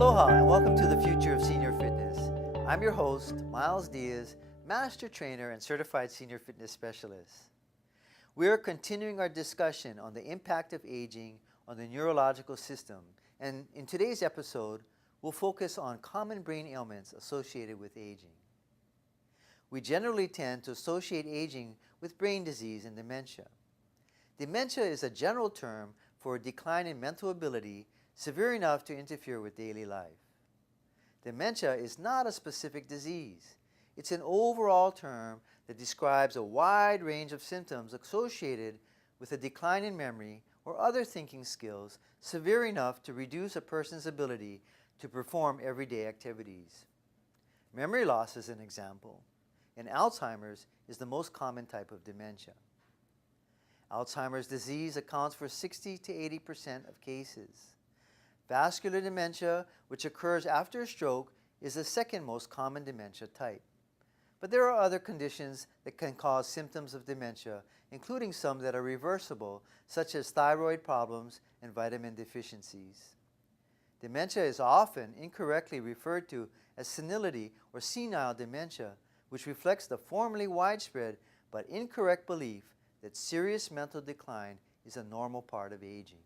Aloha and welcome to the Future of Senior Fitness. I'm your host, Miles Diaz, Master Trainer and Certified Senior Fitness Specialist. We are continuing our discussion on the impact of aging on the neurological system, and in today's episode, we'll focus on common brain ailments associated with aging. We generally tend to associate aging with brain disease and dementia. Dementia is a general term for a decline in mental ability severe enough to interfere with daily life. Dementia is not a specific disease. It's an overall term that describes a wide range of symptoms associated with a decline in memory or other thinking skills severe enough to reduce a person's ability to perform everyday activities. Memory loss is an example, and Alzheimer's is the most common type of dementia. Alzheimer's disease accounts for 60 to 80% of cases. Vascular dementia, which occurs after a stroke, is the second most common dementia type. But there are other conditions that can cause symptoms of dementia, including some that are reversible, such as thyroid problems and vitamin deficiencies. Dementia is often incorrectly referred to as senility or senile dementia, which reflects the formerly widespread but incorrect belief that serious mental decline is a normal part of aging.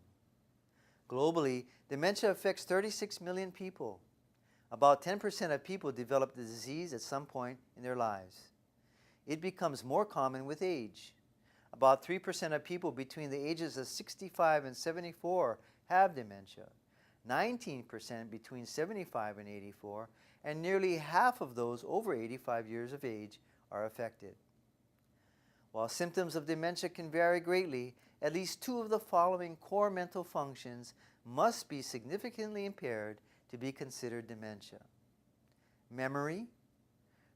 Globally, dementia affects 36 million people. About 10% of people develop the disease at some point in their lives. It becomes more common with age. About 3% of people between the ages of 65 and 74 have dementia, 19% between 75 and 84, and nearly half of those over 85 years of age are affected. While symptoms of dementia can vary greatly, at least two of the following core mental functions must be significantly impaired to be considered dementia: memory,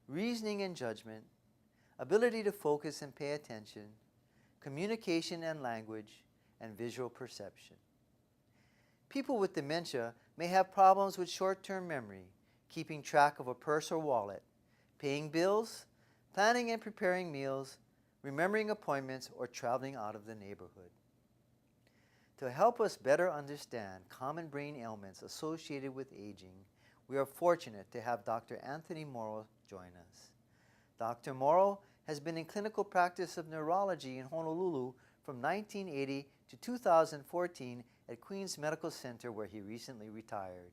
reasoning and judgment, ability to focus and pay attention, communication and language, and visual perception. People with dementia may have problems with short-term memory, keeping track of a purse or wallet, paying bills, planning and preparing meals, remembering appointments, or traveling out of the neighborhood. To help us better understand common brain ailments associated with aging, we are fortunate to have Dr. Anthony Morrow join us. Dr. Morrow has been in clinical practice of neurology in Honolulu from 1980 to 2014 at Queens Medical Center, where he recently retired.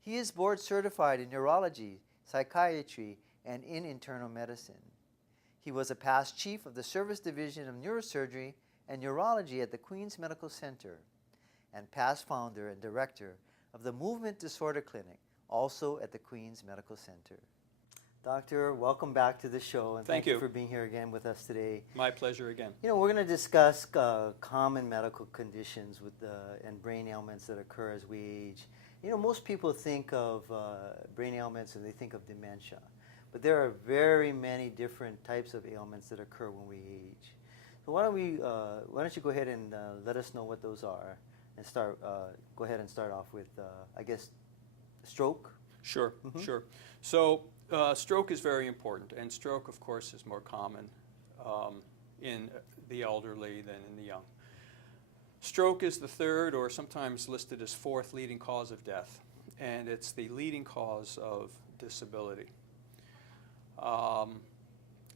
He is board certified in neurology, psychiatry, and in internal medicine. He was a past chief of the Service Division of Neurosurgery and Neurology at the Queens Medical Center, and past founder and director of the Movement Disorder Clinic, also at the Queens Medical Center. Doctor, welcome back to the show, and thank you for being here again with us today. My pleasure again. You know, we're going to discuss common medical conditions and brain ailments that occur as we age. You know, most people think of brain ailments and they think of dementia. But there are very many different types of ailments that occur when we age. So why don't you go ahead and let us know what those are, and go ahead and start off with, I guess, stroke? Sure, sure. So stroke is very important, and stroke, of course, is more common in the elderly than in the young. Stroke is the third, or sometimes listed as fourth, leading cause of death, and it's the leading cause of disability.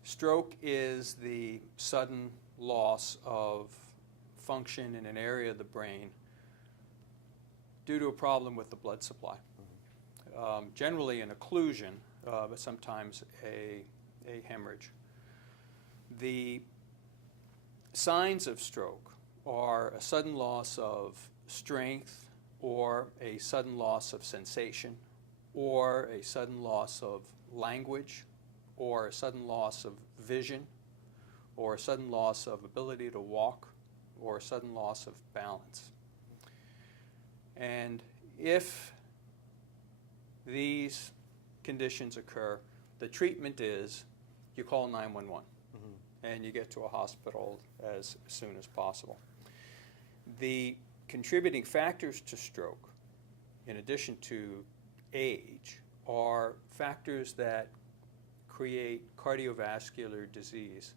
Stroke is the sudden loss of function in an area of the brain due to a problem with the blood supply. Generally an occlusion, but sometimes a hemorrhage. The signs of stroke are a sudden loss of strength, or a sudden loss of sensation, or a sudden loss of language, or a sudden loss of vision, or a sudden loss of ability to walk, or a sudden loss of balance. And if these conditions occur, the treatment is you call 911 and you get to a hospital as soon as possible. The contributing factors to stroke, in addition to age, are factors that create cardiovascular disease,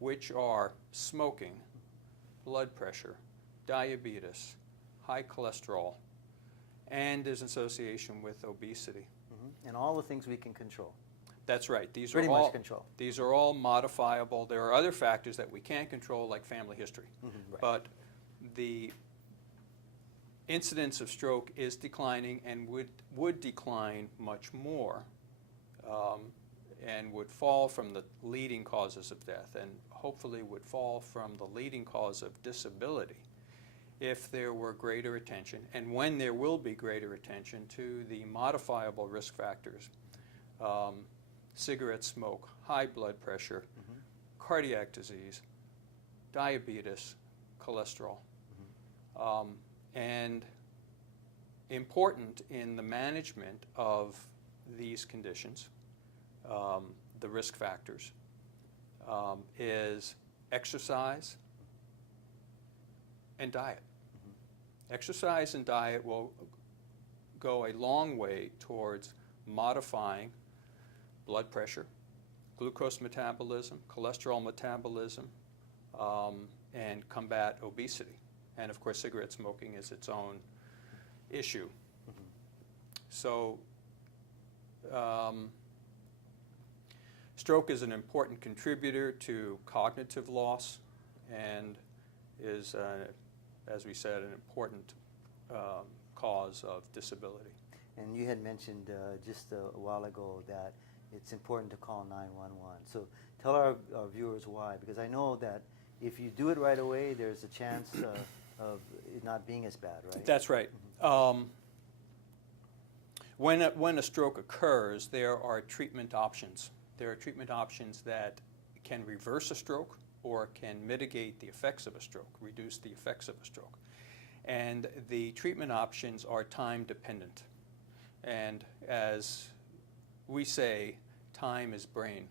which are smoking, blood pressure, diabetes, high cholesterol, and there's an association with obesity. And all the things we can control. That's right. These Pretty are all much control. These are all modifiable. There are other factors that we can't control, like family history. Right. But the incidence of stroke is declining and would decline much more, and would fall from the leading causes of death, and hopefully would fall from the leading cause of disability if there were greater attention, and when there will be greater attention to the modifiable risk factors: cigarette smoke, high blood pressure, cardiac disease, diabetes, cholesterol. And important in the management of these conditions, the risk factors, is exercise and diet. Exercise and diet will go a long way towards modifying blood pressure, glucose metabolism, cholesterol metabolism, and combat obesity. And of course, cigarette smoking is its own issue. So stroke is an important contributor to cognitive loss and is, as we said, an important cause of disability. And you had mentioned just a while ago that it's important to call 911. So tell our viewers why, because I know that if you do it right away, there's a chance of it not being as bad, right? That's right. When a stroke occurs, there are treatment options. There are treatment options that can reverse a stroke or can mitigate the effects of a stroke, reduce the effects of a stroke. And the treatment options are time dependent. And as we say, time is brain.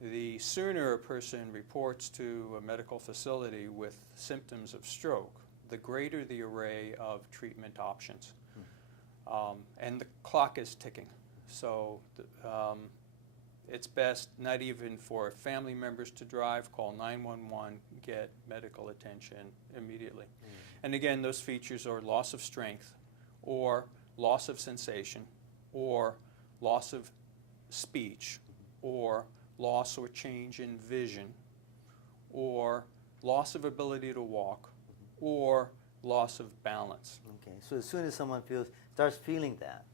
The sooner a person reports to a medical facility with symptoms of stroke, the greater the array of treatment options. And the clock is ticking. So it's best not even for family members to drive, call 911, get medical attention immediately. And again, those features are loss of strength, or loss of sensation, or loss of speech, or loss or change in vision, or loss of ability to walk, or loss of balance. Okay, so as soon as someone starts feeling that,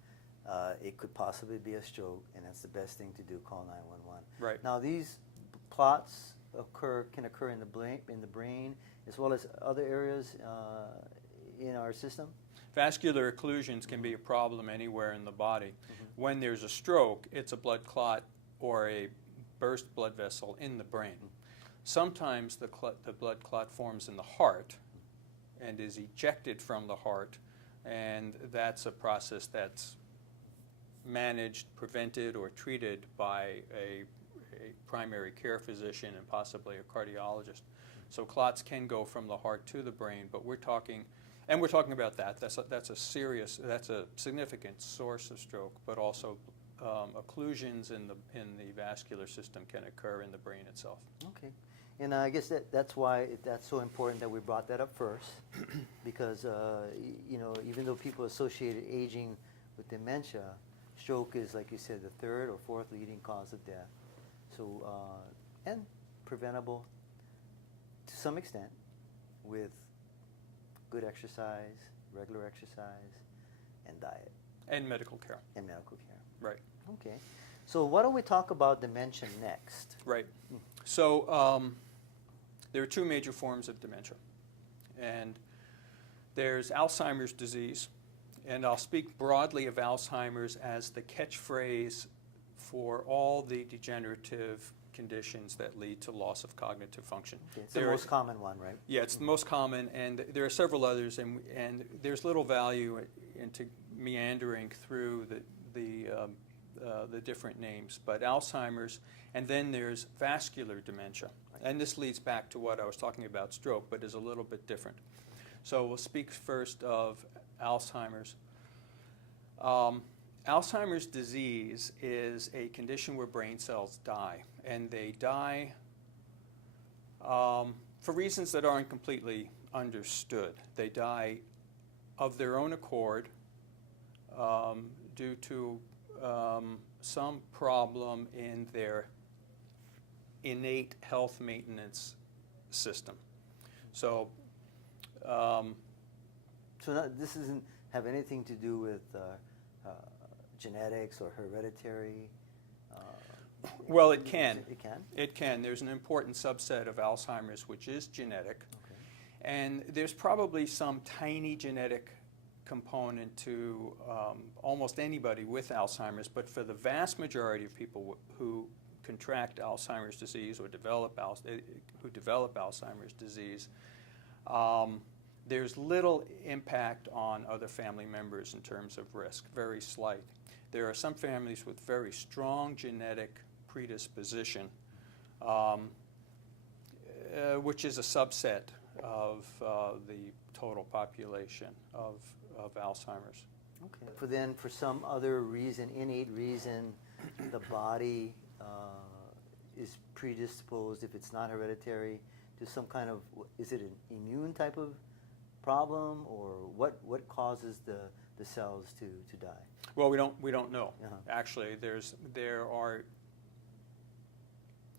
it could possibly be a stroke, and that's the best thing to do, call 911. Right. Now, these clots can occur in the brain as well as other areas in our system? Vascular occlusions can be a problem anywhere in the body. When there's a stroke, it's a blood clot or a burst blood vessel in the brain. Sometimes the blood clot forms in the heart and is ejected from the heart, and that's a process that's managed, prevented, or treated by a primary care physician and possibly a cardiologist. So clots can go from the heart to the brain, but we're talking about that. That's a significant source of stroke, but also occlusions in the vascular system can occur in the brain itself. Okay. And I guess that's why that's so important that we brought that up first, because even though people associate aging with dementia, stroke is, like you said, the third or fourth leading cause of death. So and preventable to some extent with good exercise, regular exercise, and diet. And medical care. And medical care. Right. Okay. So why don't we talk about dementia next? Right. So there are two major forms of dementia. And there's Alzheimer's disease. And I'll speak broadly of Alzheimer's as the catchphrase for all the degenerative conditions that lead to loss of cognitive function. Okay, it's the most common one, right? Yeah, it's the most common, and there are several others, and there's little value into meandering through the different names. But Alzheimer's, and then there's vascular dementia. And this leads back to what I was talking about, stroke, but is a little bit different. So we'll speak first of Alzheimer's. Alzheimer's disease is a condition where brain cells die, and they die for reasons that aren't completely understood. They die of their own accord due to some problem in their innate health maintenance system. So, This doesn't have anything to do with genetics or hereditary? well, it can. It can? It can. There's an important subset of Alzheimer's which is genetic. Okay. And there's probably some tiny genetic component to almost anybody with Alzheimer's, but for the vast majority of people who contract Alzheimer's disease or who develop Alzheimer's disease, there's little impact on other family members in terms of risk, very slight. There are some families with very strong genetic predisposition, which is a subset of the total population of Alzheimer's. Okay. For some other reason, innate reason, the body is predisposed, if it's not hereditary, to some kind of, is it an immune type of problem, or what causes the cells to die? Well, we don't know. Uh-huh. Actually, there are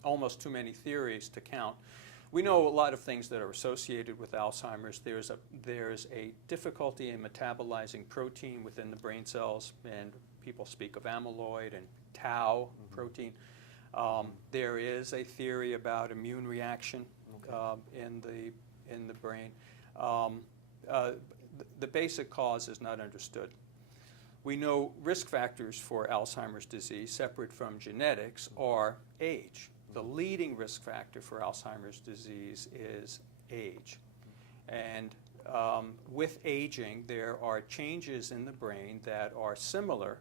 almost too many theories to count. We know a lot of things that are associated with Alzheimer's. There's a difficulty in metabolizing protein within the brain cells, and people speak of amyloid and tau protein. There is a theory about immune reaction in the brain. The basic cause is not understood. We know risk factors for Alzheimer's disease, separate from genetics, are age. The leading risk factor for Alzheimer's disease is age. And with aging, there are changes in the brain that are similar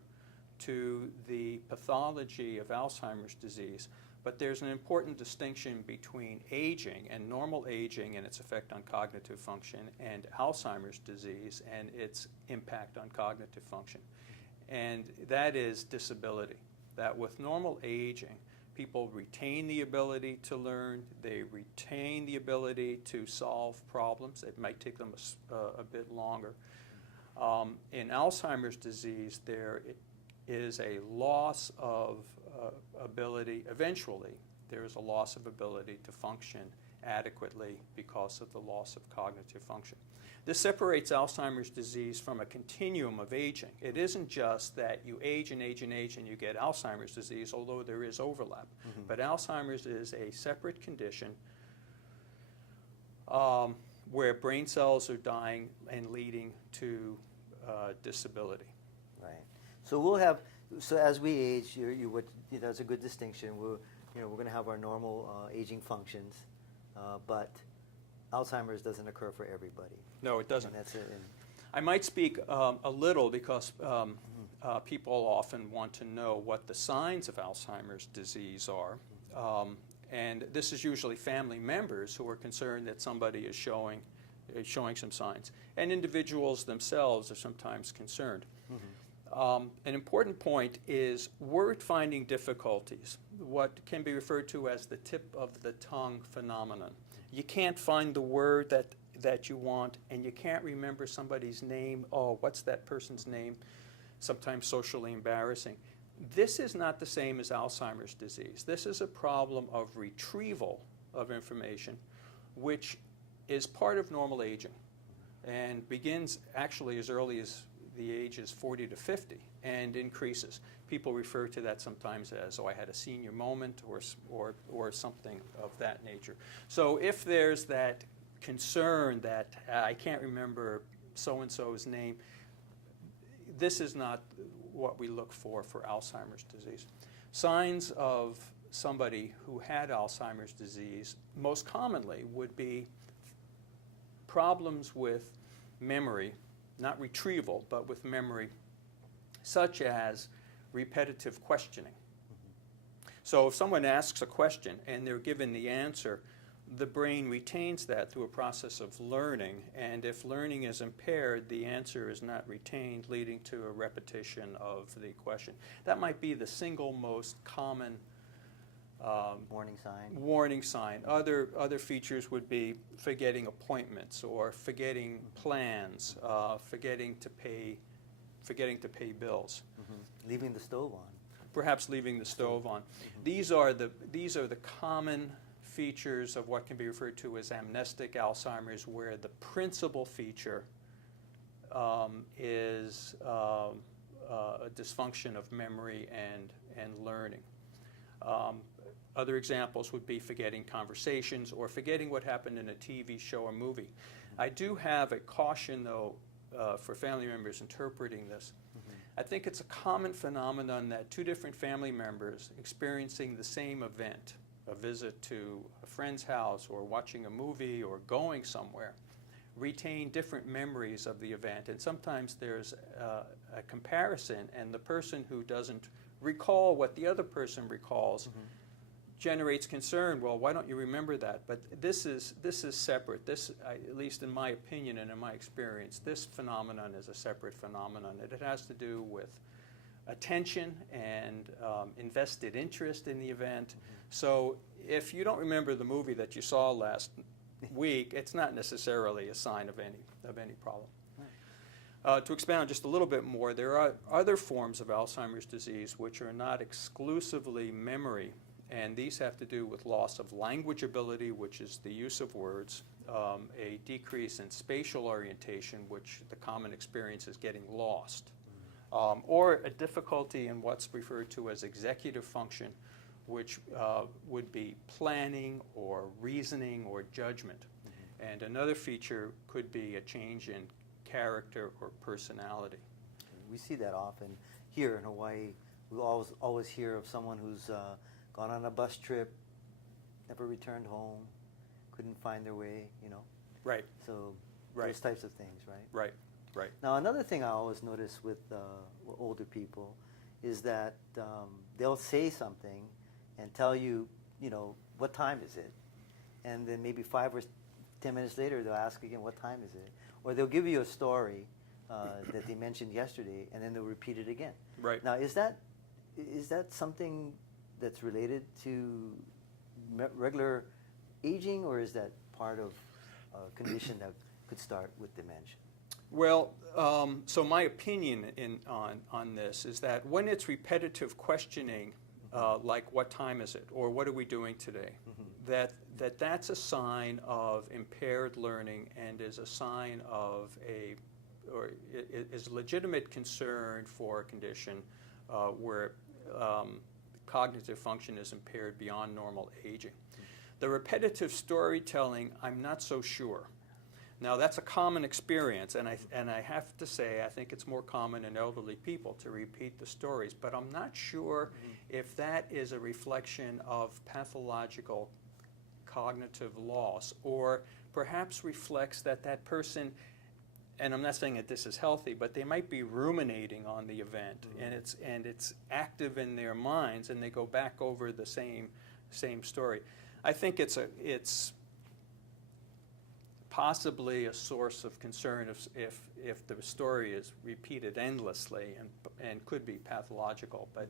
to the pathology of Alzheimer's disease. But there's an important distinction between aging and normal aging and its effect on cognitive function, and Alzheimer's disease and its impact on cognitive function. And that is disability. That with normal aging, people retain the ability to learn, they retain the ability to solve problems. It might take them a bit longer. In Alzheimer's disease, there is a loss of ability. Eventually, there is a loss of ability to function adequately because of the loss of cognitive function. This separates Alzheimer's disease from a continuum of aging. It isn't just that you age and age and age and you get Alzheimer's disease, although there is overlap. But Alzheimer's is a separate condition where brain cells are dying and leading to disability. Right. So we'll have, so as we age, that's a good distinction. We're going to have our normal aging functions, but Alzheimer's doesn't occur for everybody. No, it doesn't. And that's it. I might speak a little because people often want to know what the signs of Alzheimer's disease are. And this is usually family members who are concerned that somebody is showing some signs. And individuals themselves are sometimes concerned. An important point is word-finding difficulties, what can be referred to as the tip of the tongue phenomenon. You can't find the word that you want, and you can't remember somebody's name. Oh, what's that person's name? Sometimes socially embarrassing. This is not the same as Alzheimer's disease. This is a problem of retrieval of information, which is part of normal aging and begins actually as early as the age is 40 to 50 and increases. People refer to that sometimes as, oh, I had a senior moment or something of that nature. So if there's that concern that I can't remember so-and-so's name, this is not what we look for Alzheimer's disease. Signs of somebody who had Alzheimer's disease most commonly would be problems with memory, not retrieval, but with memory, such as repetitive questioning. So if someone asks a question and they're given the answer, the brain retains that through a process of learning, and if learning is impaired, the answer is not retained, leading to a repetition of the question. That might be the single most common warning sign. Other features would be forgetting appointments or forgetting plans, forgetting to pay forgetting to pay bills, Leaving the stove on. perhaps leaving the stove on. These are the common features of what can be referred to as amnestic Alzheimer's, where the principal feature is a dysfunction of memory and learning. Other examples would be forgetting conversations or forgetting what happened in a TV show or movie. I do have a caution, though, for family members interpreting this. I think it's a common phenomenon that two different family members experiencing the same event, a visit to a friend's house or watching a movie or going somewhere, retain different memories of the event. And sometimes there's a comparison, and the person who doesn't recall what the other person recalls generates concern. Well, why don't you remember that? But this is separate. This, at least in my opinion and in my experience, this phenomenon is a separate phenomenon. It has to do with attention and invested interest in the event. So if you don't remember the movie that you saw last week, it's not necessarily a sign of any problem. To expound just a little bit more, there are other forms of Alzheimer's disease which are not exclusively memory, and these have to do with loss of language ability, which is the use of words, a decrease in spatial orientation, which the common experience is getting lost, or a difficulty in what's referred to as executive function, which would be planning or reasoning or judgment. And another feature could be a change in character or personality. We see that often here in Hawaii. We always hear of someone who's gone on a bus trip, never returned home, couldn't find their way, Right. So Right. those types of things, right? Right. Right. Now, another thing I always notice with older people is that they'll say something and tell you, what time is it? And then maybe 5 or 10 minutes later, they'll ask again, what time is it? Or they'll give you a story that they mentioned yesterday, and then they'll repeat it again. Right. Now, is that something that's related to regular aging, or is that part of a condition that could start with dementia? Well, so my opinion on this is that when it's repetitive questioning, like what time is it, or what are we doing today, that's a sign of impaired learning and is a sign of is a legitimate concern for a condition where cognitive function is impaired beyond normal aging. The repetitive storytelling, I'm not so sure. Now, that's a common experience, and I have to say, I think it's more common in elderly people to repeat the stories, but I'm not sure if that is a reflection of pathological cognitive loss, or perhaps reflects that person, and I'm not saying that this is healthy, but they might be ruminating on the event, and it's active in their minds, and they go back over the same story. I think it's possibly a source of concern if the story is repeated endlessly and could be pathological. But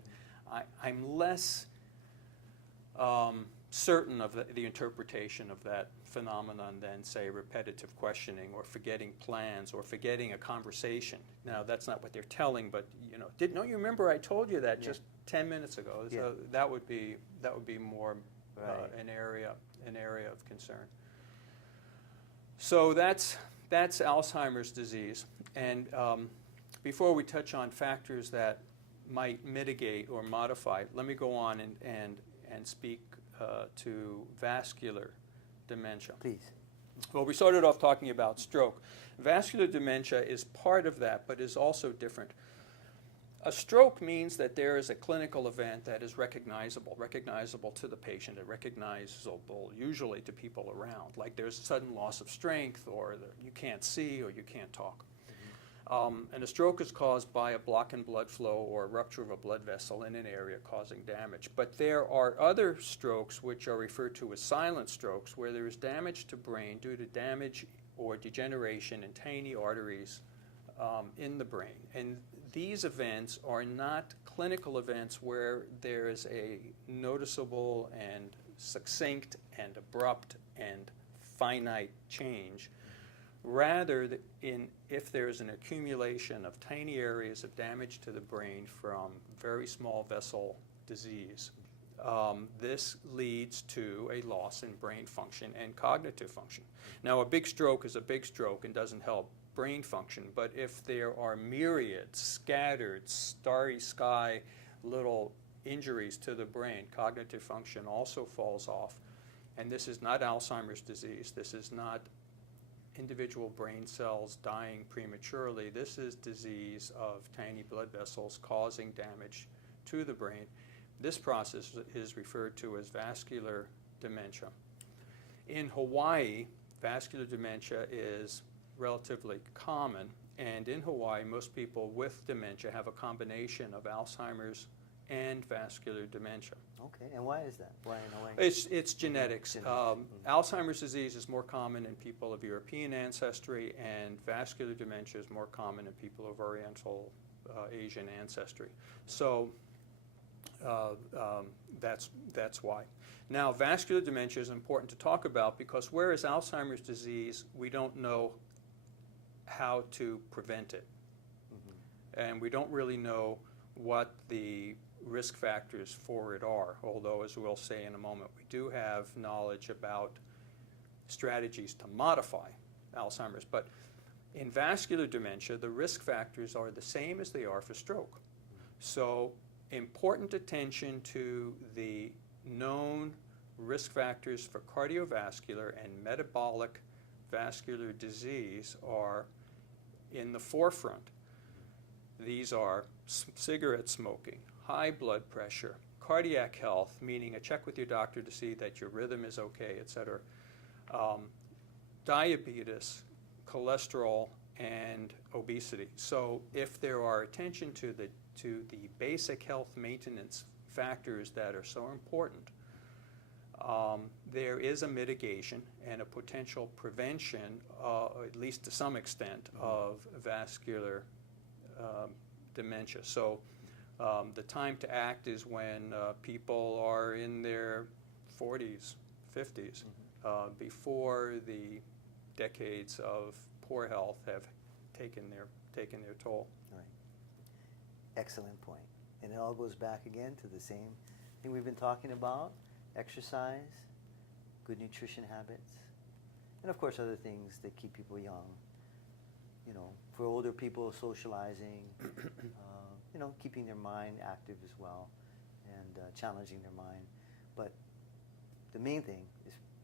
I'm less certain of the interpretation of that phenomenon than, say, repetitive questioning or forgetting plans or forgetting a conversation. Now, that's not what they're telling, but don't you remember I told you that just 10 minutes ago? Yeah. So that would be more Right. an area of concern. So that's Alzheimer's disease. And before we touch on factors that might mitigate or modify, let me go on and speak to vascular dementia. Please. Well, we started off talking about stroke. Vascular dementia is part of that, but is also different. A stroke means that there is a clinical event that is recognizable to the patient, and recognizable usually to people around, like there's sudden loss of strength, or you can't see, or you can't talk. And a stroke is caused by a block in blood flow or a rupture of a blood vessel in an area causing damage. But there are other strokes which are referred to as silent strokes, where there is damage to brain due to damage or degeneration in tiny arteries in the brain. And these events are not clinical events where there is a noticeable and succinct and abrupt and finite change. Rather, if there's an accumulation of tiny areas of damage to the brain from very small vessel disease, this leads to a loss in brain function and cognitive function. Now, a big stroke is a big stroke and doesn't help brain function, but if there are myriad, scattered, starry sky little injuries to the brain, cognitive function also falls off. And this is not Alzheimer's disease. This is not individual brain cells dying prematurely. This is disease of tiny blood vessels causing damage to the brain. This process is referred to as vascular dementia. In Hawaii, vascular dementia is relatively common, and in Hawaii, most people with dementia have a combination of Alzheimer's and vascular dementia. Okay, and why is that? Why in Hawaii? It's genetics. Alzheimer's disease is more common in people of European ancestry, and vascular dementia is more common in people of Oriental Asian ancestry. So that's why. Now, vascular dementia is important to talk about because whereas Alzheimer's disease, we don't know how to prevent it. And we don't really know what the risk factors for it are, although, as we'll say in a moment, we do have knowledge about strategies to modify Alzheimer's. But in vascular dementia, the risk factors are the same as they are for stroke. So important attention to the known risk factors for cardiovascular and metabolic vascular disease are in the forefront. These are cigarette smoking, high blood pressure, cardiac health, meaning a check with your doctor to see that your rhythm is okay, et cetera, diabetes, cholesterol, and obesity. So if there are attention to the basic health maintenance factors that are so important, there is a mitigation and a potential prevention, at least to some extent, of vascular dementia. So the time to act is when people are in their 40s, 50s, before the decades of poor health have taken their toll. Right. Excellent point. And it all goes back again to the same thing we've been talking about: exercise, good nutrition habits, and of course other things that keep people young. You know, for older people, socializing, you know, keeping their mind active as well, and challenging their mind. But the main thing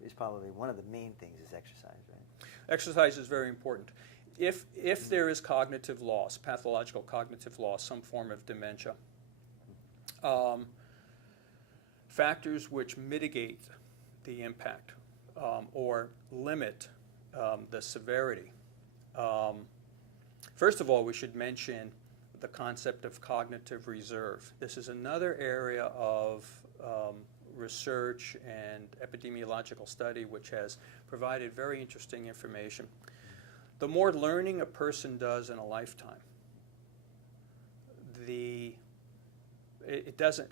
is probably one of the main things is exercise, right? Exercise is very important. If there is cognitive loss, pathological cognitive loss, some form of dementia, factors which mitigate the impact or limit the severity. First of all, we should mention the concept of cognitive reserve. This is another area of research and epidemiological study which has provided very interesting information. The more learning a person does in a lifetime,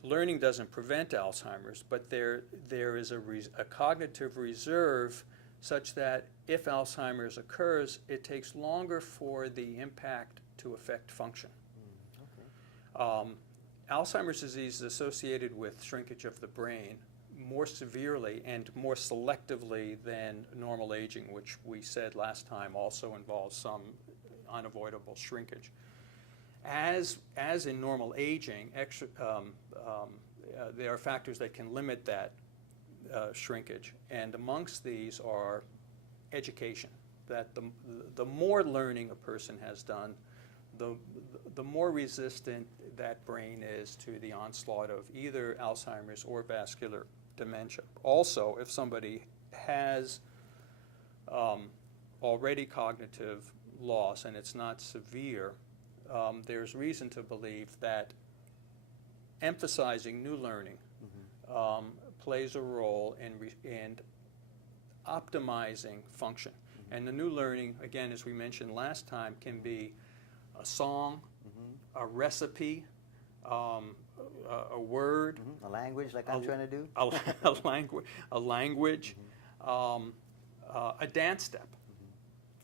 learning doesn't prevent Alzheimer's, but there is a cognitive reserve such that if Alzheimer's occurs, it takes longer for the impact to affect function. Okay. Alzheimer's disease is associated with shrinkage of the brain more severely and more selectively than normal aging, which we said last time also involves some unavoidable shrinkage. As in normal aging, there are factors that can limit that shrinkage, and amongst these are education. That the more learning a person has done, the more resistant that brain is to the onslaught of either Alzheimer's or vascular dementia. Also, if somebody has already cognitive loss and it's not severe, there's reason to believe that emphasizing new learning plays a role in optimizing function. And the new learning, again, as we mentioned last time, can be a song, a recipe, a word, a language, like I'm trying to do, a language, a dance step,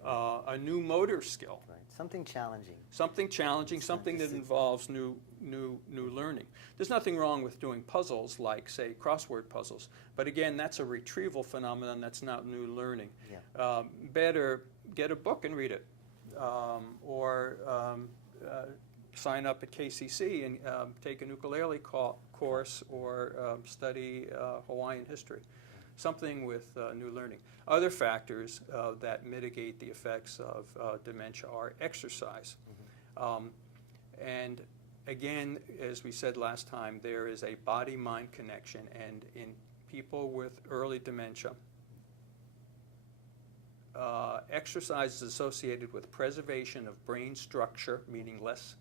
a a new motor skill. Right. Something challenging. Something challenging, It's something that involves new learning. There's nothing wrong with doing puzzles like, say, crossword puzzles. But again, that's a retrieval phenomenon. That's not new learning. Yeah. Better get a book and read it, or sign up at KCC and take an ukulele course, or study Hawaiian history. Something with new learning. Other factors that mitigate the effects of dementia are exercise. And again, as we said last time, there is a body-mind connection, and in people with early dementia, exercise is associated with preservation of brain structure, meaning less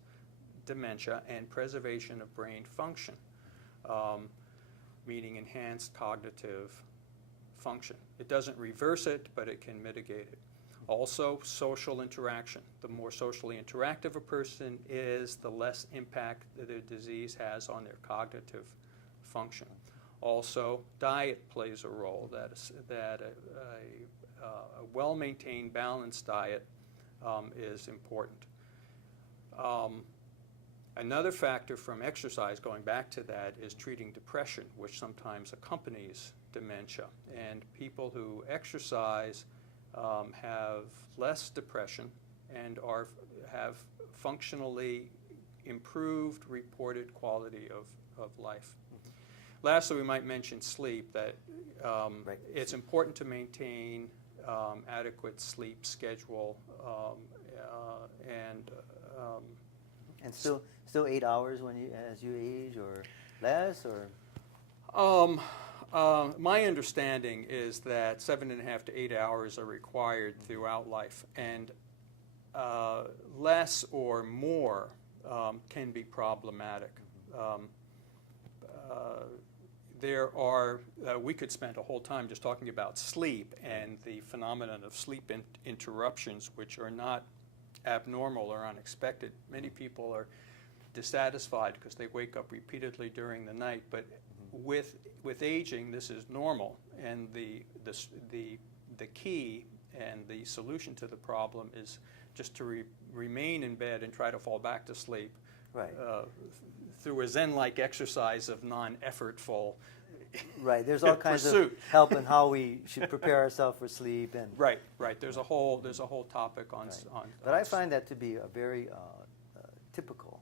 dementia, and preservation of brain function, meaning enhanced cognitive function. It doesn't reverse it, but it can mitigate it. Also, social interaction. The more socially interactive a person is, the less impact that their disease has on their cognitive function. Also, diet plays a role. That a well-maintained, balanced diet is important. Another factor from exercise, going back to that, is treating depression, which sometimes accompanies dementia. And people who exercise have less depression and have functionally improved reported quality of life. Lastly, we might mention sleep, that Right. it's important to maintain adequate sleep schedule, And still 8 hours as you age, or less, or? My understanding is that 7.5 to 8 hours are required throughout life, and less or more can be problematic. We could spend a whole time just talking about sleep and the phenomenon of sleep interruptions, which are not abnormal or unexpected. Many people are dissatisfied because they wake up repeatedly during the night, but with aging, this is normal, and the key and the solution to the problem is just to remain in bed and try to fall back to sleep. Right. Through a Zen-like exercise of non-effortful Right. There's all kinds pursuit. of help in how we should prepare ourselves for sleep, and Right. There's a whole topic on. Right. on But I find that to be a very typical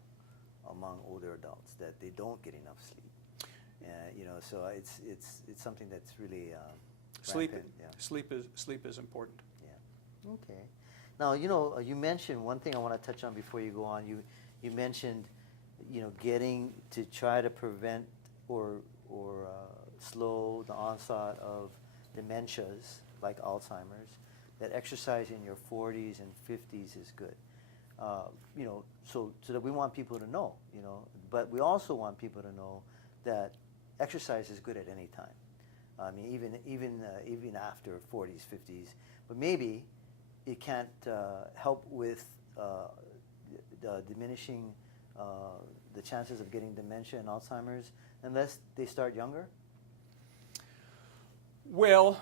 among older adults, that they don't get enough sleep. So it's something that's really sleep. rampant. Yeah. Sleep is important. Yeah. Okay. Now you mentioned one thing I want to touch on before you go on. You mentioned getting to try to prevent or slow the onset of dementias like Alzheimer's. That exercise in your 40s and 50s is good. So that we want people to know, but we also want people to know that exercise is good at any time. I mean, even after 40s, 50s, but maybe it can't help with diminishing the chances of getting dementia and Alzheimer's unless they start younger. Well,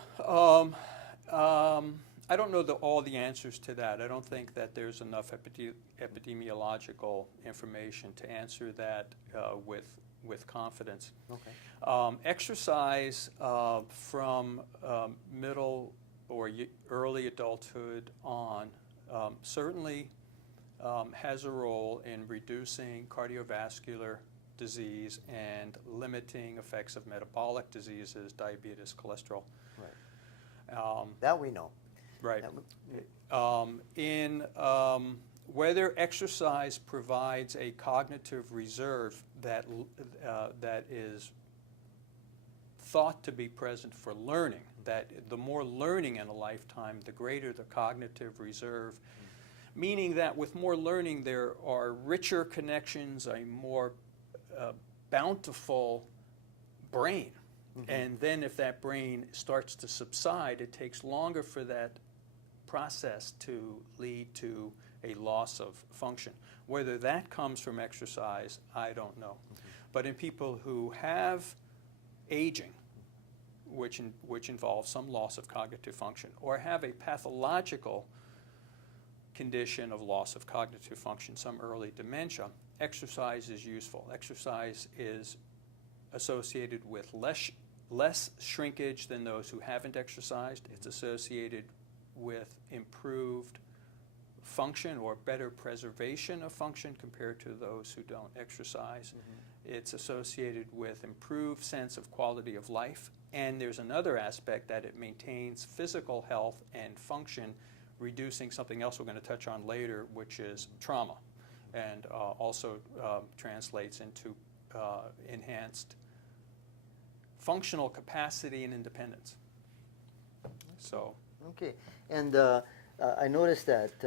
I don't know all the answers to that. I don't think that there's enough epidemiological information to answer that with confidence. Okay. Exercise from middle or early adulthood on certainly has a role in reducing cardiovascular disease and limiting effects of metabolic diseases, diabetes, cholesterol. Right. That we know. Right. Whether exercise provides a cognitive reserve that is thought to be present for learning, that the more learning in a lifetime, the greater the cognitive reserve, meaning that with more learning there are richer connections, a more bountiful brain. And then if that brain starts to subside, it takes longer for that process to lead to a loss of function. Whether that comes from exercise, I don't know. But in people who have aging, which involves some loss of cognitive function, or have a pathological condition of loss of cognitive function, some early dementia, exercise is useful. Exercise is associated with less shrinkage than those who haven't exercised. It's associated with improved function or better preservation of function compared to those who don't exercise. It's associated with improved sense of quality of life. And there's another aspect that it maintains physical health and function, reducing something else we're going to touch on later, which is trauma, and also translates into enhanced functional capacity and independence. So. Okay, and I noticed that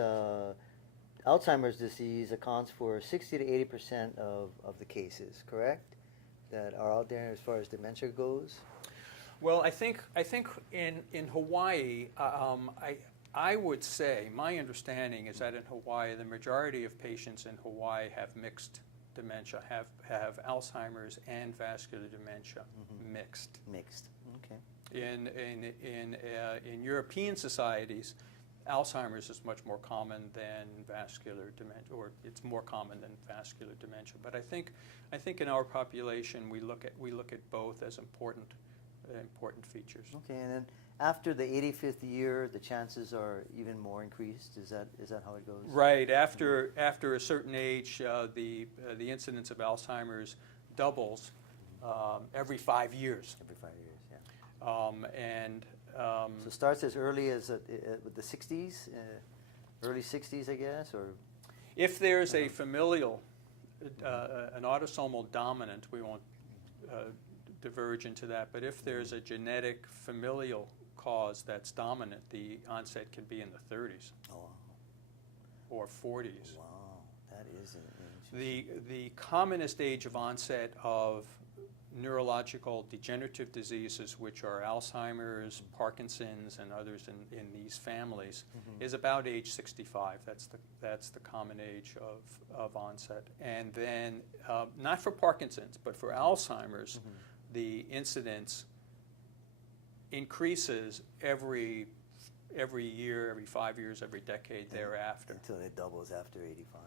Alzheimer's disease accounts for 60 to 80% of the cases, correct? That are out there as far as dementia goes? Well, I think in Hawaii, I would say, my understanding is that in Hawaii, the majority of patients in Hawaii have mixed dementia, have Alzheimer's and vascular dementia mixed. Mixed, okay. In European societies, Alzheimer's is much more common than vascular dementia, or it's more common than vascular dementia. But I think in our population, we look at both as important features. Okay, and then after the 85th year, the chances are even more increased. Is that how it goes? Right. After a certain age, the incidence of Alzheimer's doubles every 5 years. Every 5 years, yeah. So it starts as early as with the 60s, early 60s, I guess, or? If there's a familial, an autosomal dominant, we won't diverge into that, but if there's a genetic familial cause that's dominant, the onset can be in the 30s. Oh, wow. Or 40s. Wow, that is interesting. The commonest age of onset of neurological degenerative diseases, which are Alzheimer's, Parkinson's, and others in these families, is about age 65. That's the common age of onset. And then, not for Parkinson's, but for Alzheimer's, the incidence increases every year, every 5 years, every decade thereafter. Until it doubles after 85.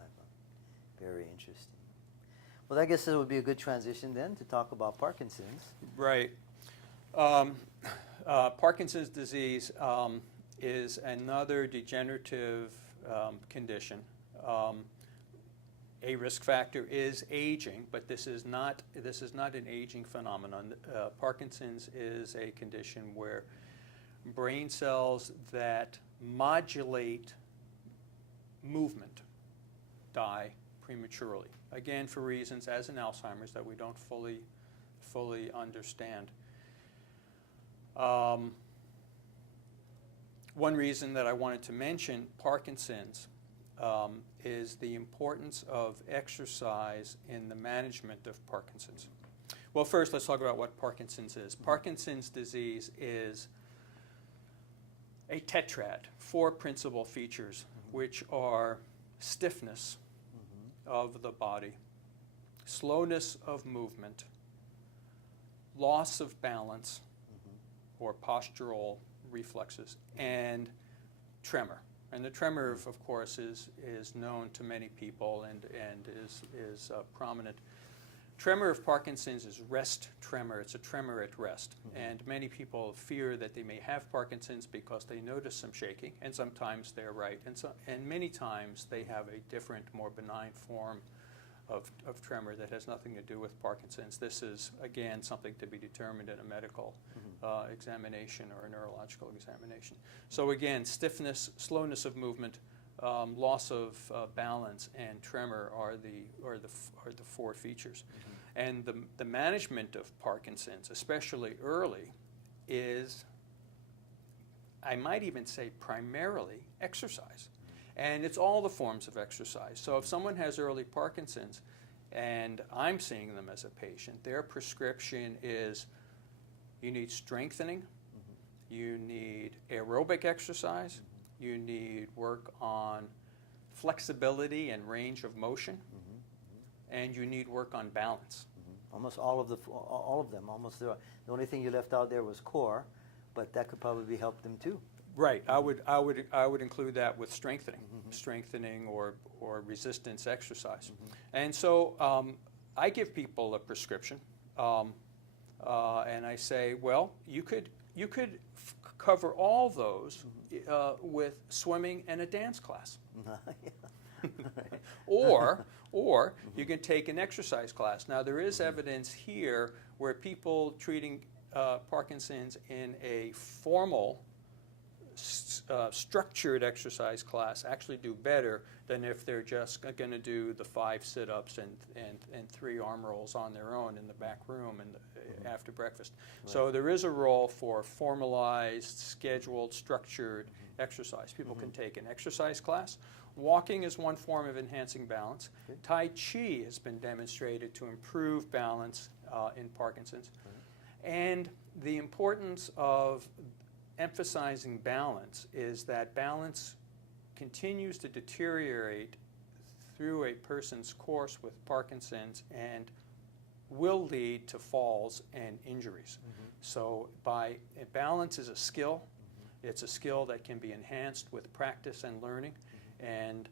Very interesting. Well, I guess this would be a good transition then to talk about Parkinson's. Right. Parkinson's disease is another degenerative condition. A risk factor is aging, but this is not an aging phenomenon. Parkinson's is a condition where brain cells that modulate movement die prematurely. Again, for reasons, as in Alzheimer's, that we don't fully understand. One reason that I wanted to mention Parkinson's is the importance of exercise in the management of Parkinson's. Well, first, let's talk about what Parkinson's is. Parkinson's disease is a tetrad, 4 principal features, which are stiffness of the body, slowness of movement, loss of balance or postural reflexes, and tremor. And the tremor, of course, is known to many people and is prominent. Tremor of Parkinson's is rest tremor. It's a tremor at rest. And many people fear that they may have Parkinson's because they notice some shaking, and sometimes they're right. And many times they have a different, more benign form of tremor that has nothing to do with Parkinson's. This is, again, something to be determined in a medical examination or a neurological examination. So again, stiffness, slowness of movement, loss of balance, and tremor are the 4 features. And the management of Parkinson's, especially early, is, I might even say, primarily exercise. And it's all the forms of exercise. So if someone has early Parkinson's, and I'm seeing them as a patient, their prescription is you need strengthening, you need aerobic exercise, you need work on flexibility and range of motion, and you need work on balance. Almost all of them. Almost the only thing you left out there was core, but that could probably help them too. Right. I would include that with strengthening or resistance exercise. And so I give people a prescription, and I say, well, you could cover all those with swimming and a dance class. Or you can take an exercise class. Now, there is evidence here where people treating Parkinson's in a formal, structured exercise class actually do better than if they're just going to do the 5 sit-ups and 3 arm rolls on their own in the back room and after breakfast. Right. So there is a role for formalized, scheduled, structured exercise. People can take an exercise class. Walking is one form of enhancing balance. Good. Tai Chi has been demonstrated to improve balance in Parkinson's. And the importance of emphasizing balance is that balance continues to deteriorate through a person's course with Parkinson's and will lead to falls and injuries. So balance is a skill. It's a skill that can be enhanced with practice and learning. And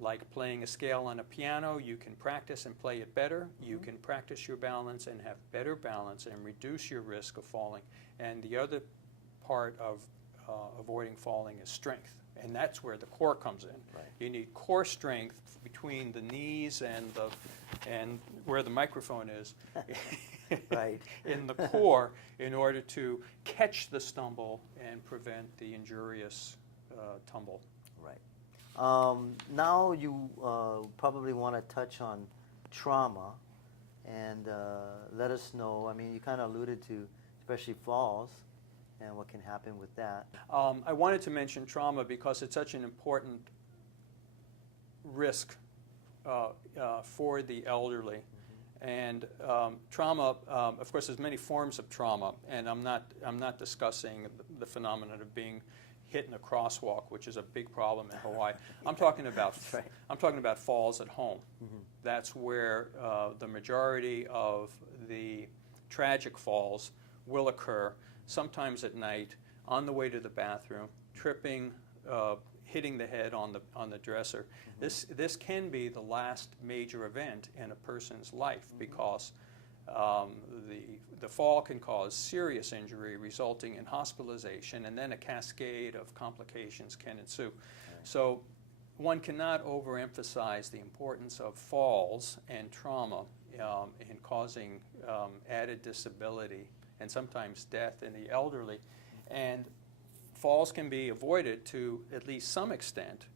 like playing a scale on a piano, you can practice and play it better. You can practice your balance and have better balance and reduce your risk of falling. And the other part of avoiding falling is strength. And that's where the core comes in. Right. You need core strength between the knees and where the microphone is right. in the core in order to catch the stumble and prevent the injurious tumble. Right. Now you probably want to touch on trauma and let us know. I mean, you kind of alluded to especially falls and what can happen with that. I wanted to mention trauma because it's such an important risk for the elderly. And trauma, of course, there's many forms of trauma, and I'm not discussing the phenomenon of being hit in a crosswalk, which is a big problem in Hawaii. I'm talking about right. I'm talking about falls at home. That's where the majority of the tragic falls will occur, sometimes at night, on the way to the bathroom, tripping, hitting the head on the dresser. This can be the last major event in a person's life because the fall can cause serious injury resulting in hospitalization, and then a cascade of complications can ensue. Right. So one cannot overemphasize the importance of falls and trauma in causing added disability and sometimes death in the elderly. And falls can be avoided to at least some extent,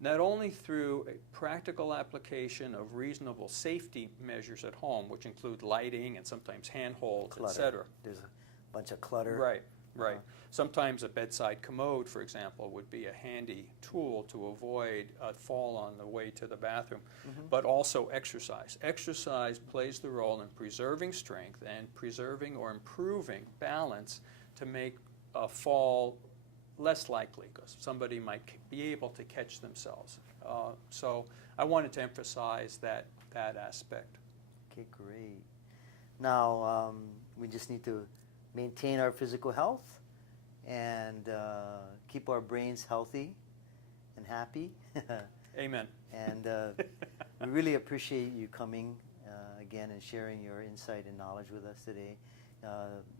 not only through a practical application of reasonable safety measures at home, which include lighting and sometimes handholds, etc. There's a bunch of clutter. Right, right. Sometimes a bedside commode, for example, would be a handy tool to avoid a fall on the way to the bathroom, but also exercise. Exercise plays the role in preserving strength and preserving or improving balance to make a fall less likely, because somebody might be able to catch themselves. So I wanted to emphasize that aspect. Okay, great. Now, we just need to maintain our physical health and keep our brains healthy and happy. Amen. And we really appreciate you coming again and sharing your insight and knowledge with us today.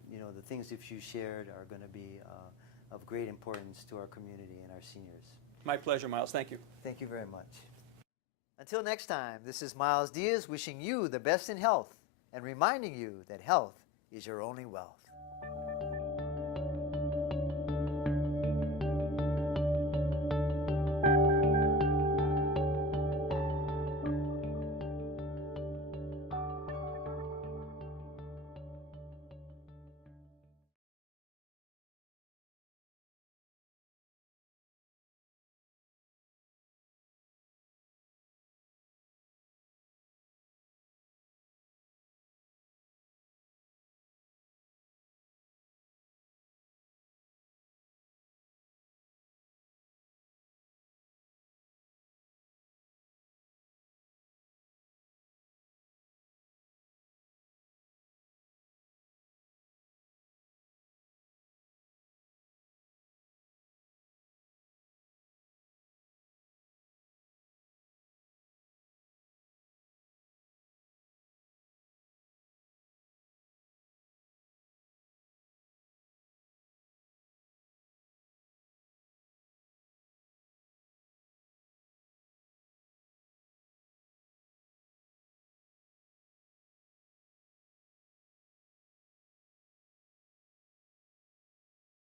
You know, the things that you shared are going to be of great importance to our community and our seniors. My pleasure, Miles. Thank you. Thank you very much. Until next time, this is Miles Diaz wishing you the best in health and reminding you that health is your only wealth.